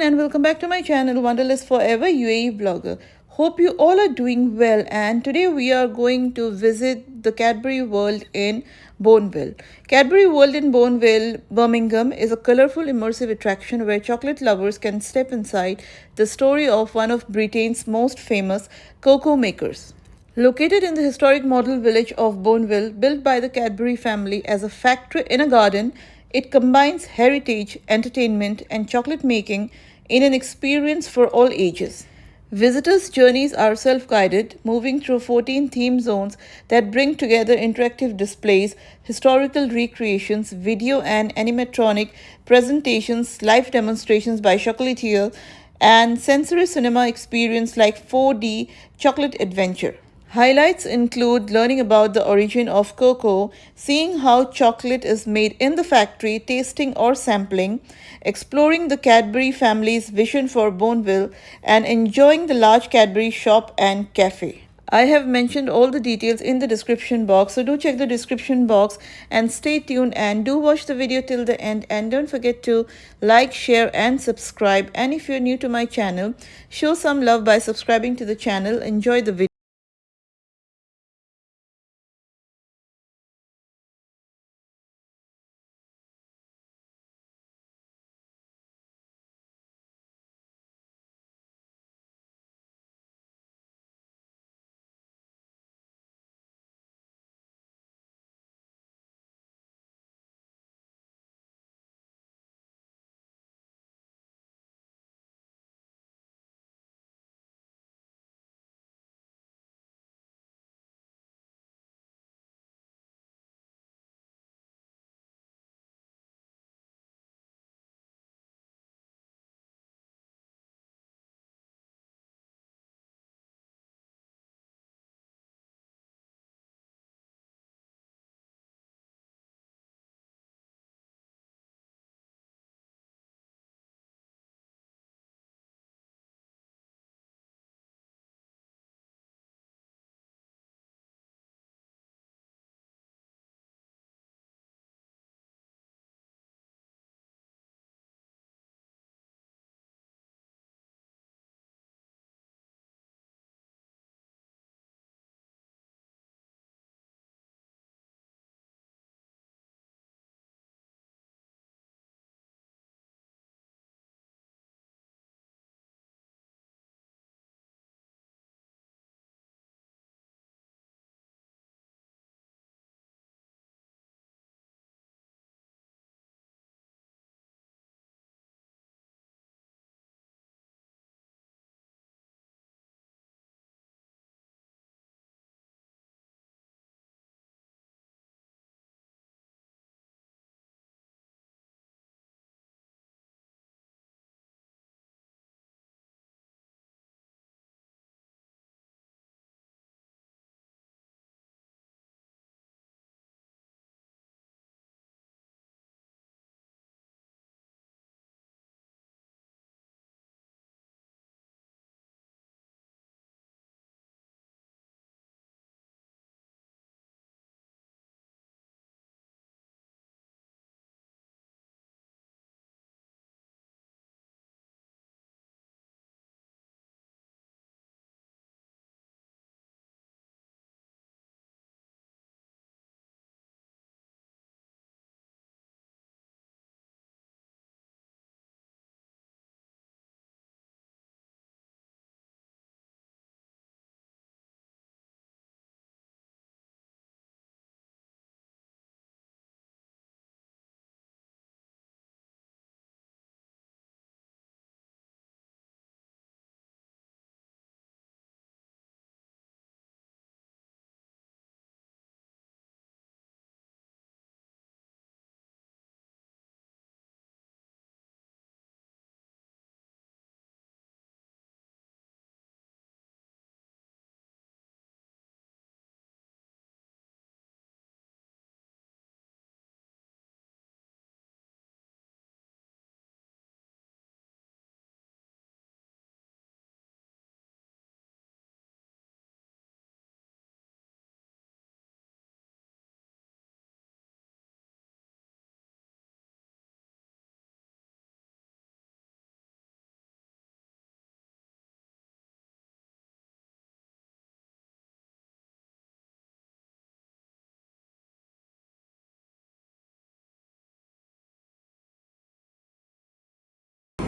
And welcome back to my channel Wanderlust Forever UAE Vlogger. Hope you all are doing well, and today we are going to visit the Cadbury World in Bournville. Cadbury World in Bournville, Birmingham is a colorful immersive attraction where chocolate lovers can step inside the story of one of Britain's most famous cocoa makers. Located in the historic model village of Bournville, built by the Cadbury family as a factory in a garden, it combines heritage, entertainment, and chocolate making in an experience for all ages. Visitors' journeys are self guided, moving through 14 theme zones that bring together interactive displays, historical recreations, video and animatronic presentations, live demonstrations by chocolatiers, and sensory cinema experience like 4D chocolate adventure. Highlights include learning about the origin of cocoa, seeing how chocolate is made in the factory, tasting or sampling, exploring the Cadbury family's vision for Bournville, and enjoying the large Cadbury shop and cafe. I have mentioned all the details in the description box, so do check the description box and stay tuned and do watch the video till the end, and don't forget to like, share and subscribe. And if you're new to my channel, show some love by subscribing to the channel. Enjoy the video.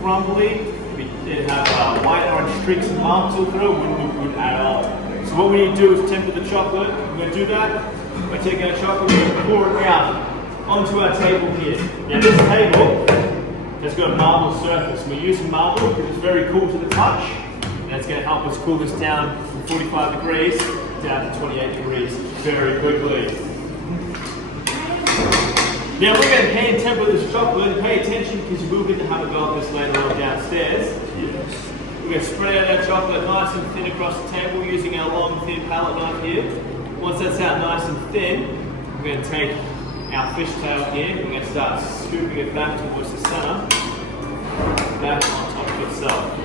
crumbly, it'd have white orange streaks and marks all through, it wouldn't look good at all. So what we need to do is temper the chocolate. We're going to do that. We take our chocolate and pour it out onto our table here. Now this table has got a marble surface. We're using marble because it's very cool to the touch, and it's going to help us cool this down from 45 degrees down to 28 degrees very quickly. Now we're going to hand temper this chocolate. Pay attention because you will get to have a go at this later on downstairs. We're going to spread out our chocolate nice and thin across the table using our long thin palette knife here. Once that's out nice and thin, we're going to take our fishtail here. We're going to start scooping it back towards the center, back on top of itself.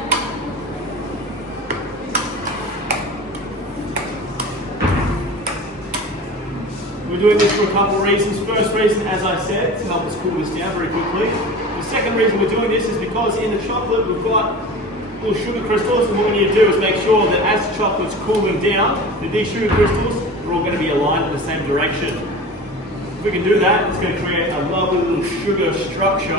We're doing this for a couple of reasons. First reason, as I said, to help us cool this down very quickly. The second reason we're doing this is because in the chocolate we've got little sugar crystals, and what we need to do is make sure that as the chocolate's cooling down, that these sugar crystals are all going to be aligned in the same direction. If we can do that, it's going to create a lovely little sugar structure,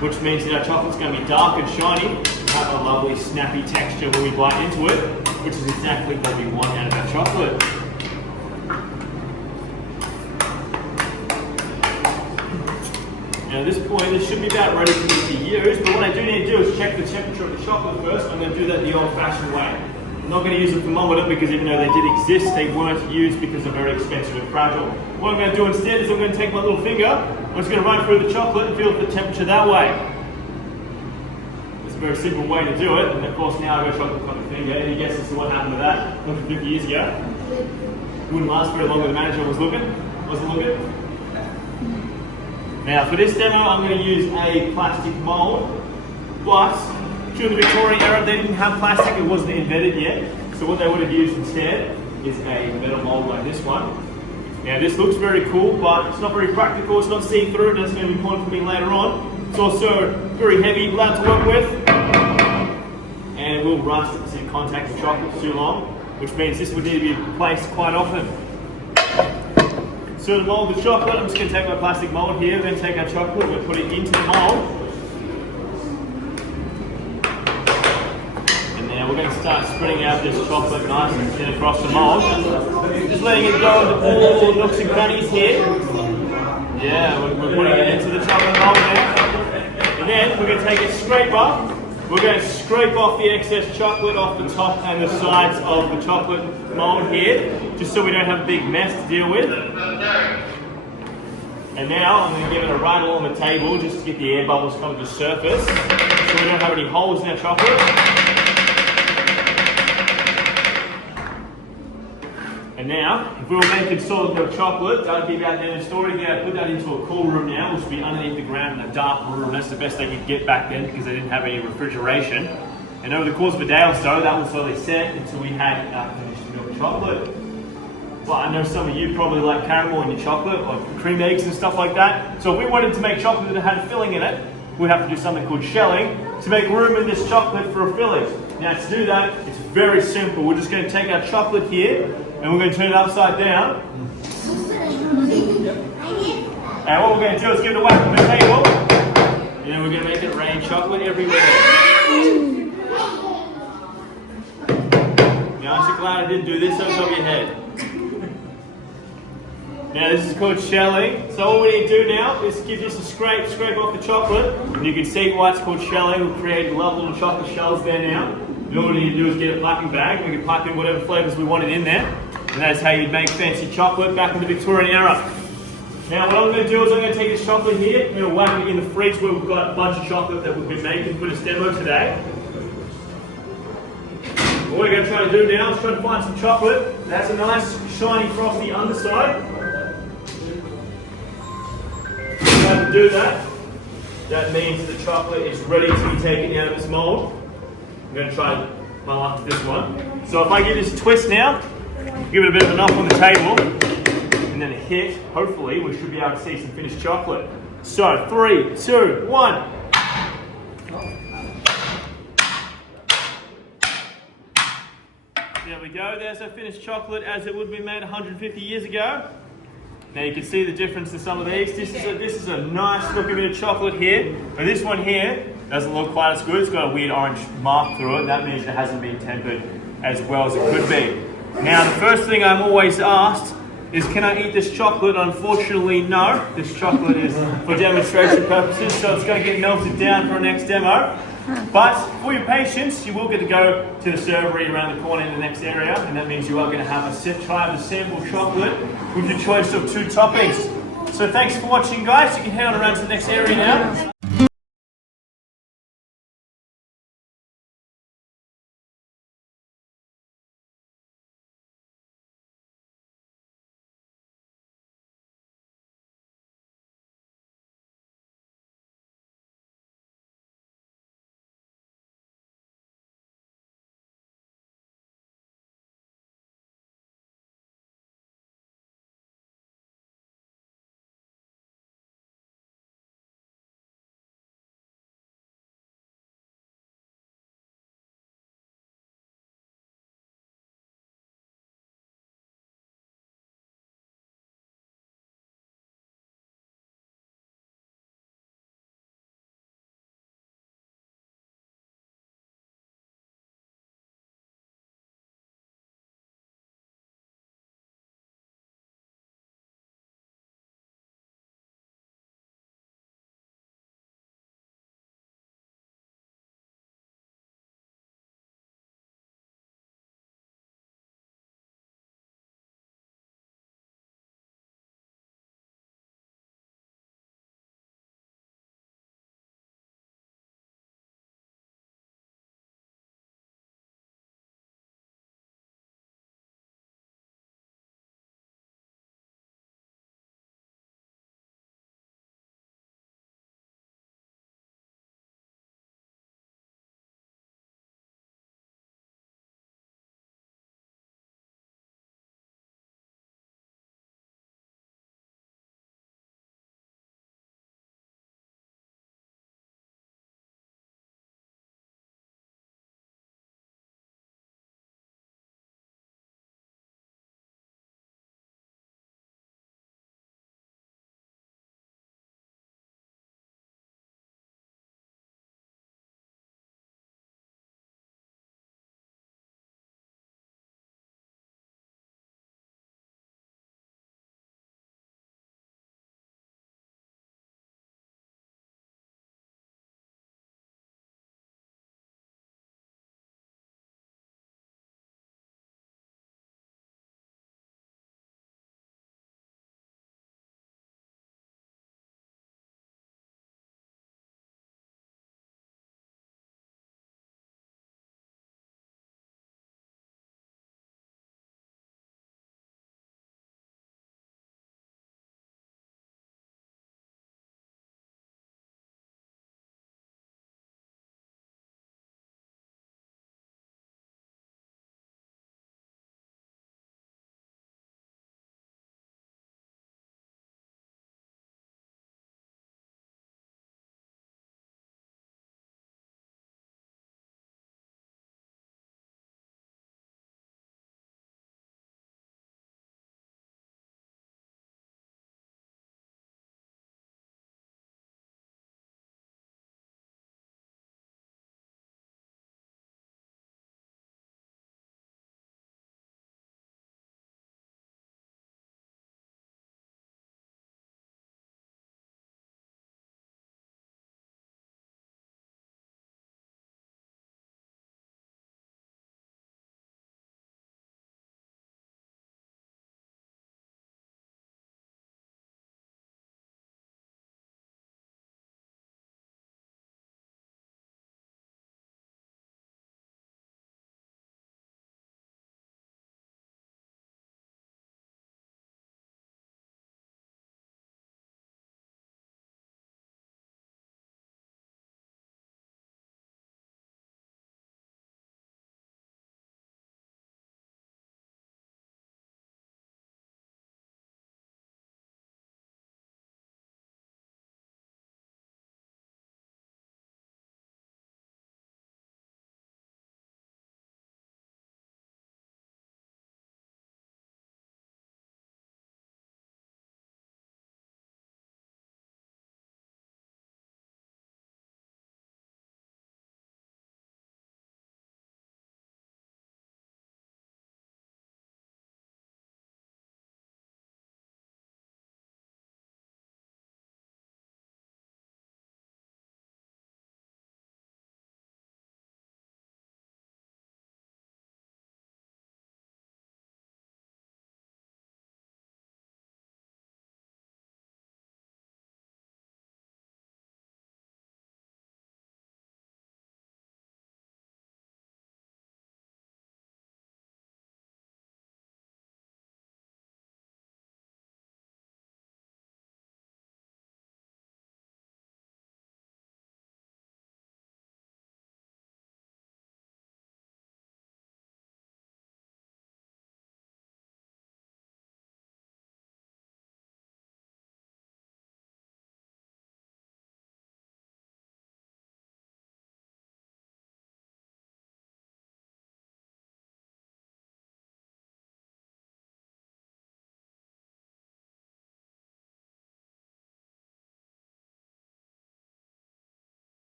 which means that our chocolate's going to be dark and shiny, and have a lovely snappy texture when we bite into it, which is exactly what we want out of our chocolate. Now at this point, this should be about ready for me to use, but what I do need to do is check the temperature of the chocolate first. I'm going to do that the old-fashioned way. I'm not going to use a thermometer because even though they did exist, they weren't used because they're very expensive and fragile. What I'm going to do instead is I'm going to take my little finger, I'm just going to run through the chocolate and feel the temperature that way. It's a very simple way to do it, and of course now I've got chocolate on the finger. Any guesses as to what happened to that 150 years ago? It wouldn't last very long when the manager was looking. Wasn't looking. Now for this demo I'm going to use a plastic mould, but during the Victorian era they didn't have plastic, it wasn't invented yet, so what they would have used instead is a metal mould like this one. Now this looks very cool, but it's not very practical, it's not see-through, that's going to be important for me later on. It's also very heavy blood to work with, and it will rust if it's in contact with chocolate for too long, which means this would need to be replaced quite often. So to mould the chocolate, I'm just going to take my plastic mould here, then take our chocolate, we're going to put it into the mould. And now we're going to start spreading out this chocolate nice and thin across the mould. Just letting it go into all the nooks and crannies here. Yeah, we're putting it into the chocolate mould now. And then we're going to take a scraper. We're going to scrape off the excess chocolate off the top and the sides of the chocolate mould here, just so we don't have a big mess to deal with. And now I'm going to give it a rattle on the table just to get the air bubbles come to the surface, so we don't have any holes in our chocolate. And now, if we were making solid milk chocolate, that would be about the end of the story. Yeah, put that into a cool room now, which would be underneath the ground in a dark room. That's the best they could get back then because they didn't have any refrigeration. And over the course of a day or so, that would slowly set until we had finished milk chocolate. Well, I know some of you probably like caramel in your chocolate, like cream eggs and stuff like that. So if we wanted to make chocolate that had a filling in it, we'd have to do something called shelling to make room in this chocolate for a filling. Now to do that, it's very simple. We're just going to take our chocolate here, and we're going to turn it upside down. And what we're going to do is give it a whack on the table, and then we're going to make it rain chocolate everywhere. Now, aren't you glad I didn't do this over top of your head? Now this is called shelling. So all we need to do now is give this a scrape off the chocolate. And you can see why it's called shelling. We've created lovely little chocolate shells there now. And all we need to do is get a piping bag. We can pipe in whatever flavours we wanted in there. And that's how you'd make fancy chocolate back in the Victorian era. Now what I'm going to do is I'm going to take this chocolate here, I'm going to whack it in the fridge where we've got a bunch of chocolate that we've been making for this demo today. What we're going to try to do now is try to find some chocolate that has a nice shiny frosty underside. To do that, that means the chocolate is ready to be taken out of this mould. I'm going to try my luck with this one. So if I give this a twist now, give it a bit of a knock on the table, and then a hit, hopefully we should be able to see some finished chocolate. So 3, 2, 1. There we go, there's our finished chocolate as it would be made 150 years ago. Now you can see the difference in some of these. This is a nice looking bit of chocolate here, but this one here doesn't look quite as good. It's got a weird orange mark through it. That means it hasn't been tempered as well as it could be. Now the first thing I'm always asked is, can I eat this chocolate? Unfortunately, no. This chocolate is for demonstration purposes, so it's going to get melted down for our next demo. But for your patience, you will get to go to the servery around the corner in the next area, and that means you are going to have a try of the sample chocolate with your choice of 2 toppings. So thanks for watching, guys. You can head on around to the next area now.